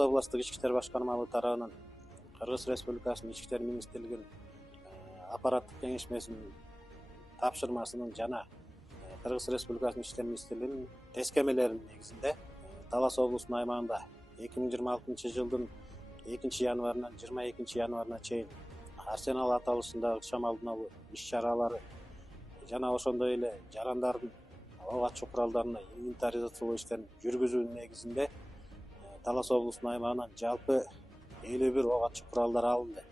Талас областық Ички иштер башкармалыгы тарабынан Кыргыз Республикасынын Ички иштер министрлигинин аппараттык кеңешмесинин тапшырмасынын жана Кыргыз Республикасынын Ички иштер министрлигинин тескемелеринин негизинде Талас облусунун аймагында 2026 жылдын 2-январынан 22-январына чейин Арсенал аталышындагы ыкчам алдын алуу иш-чаралары жана ошондой эле жарандардын ок атчу куралдарына инвентаризациялоо иштерин жүргүзүүнүн негизинде Талас облусунун аймагынан жалпы 51 ок атчу куралдар алынды.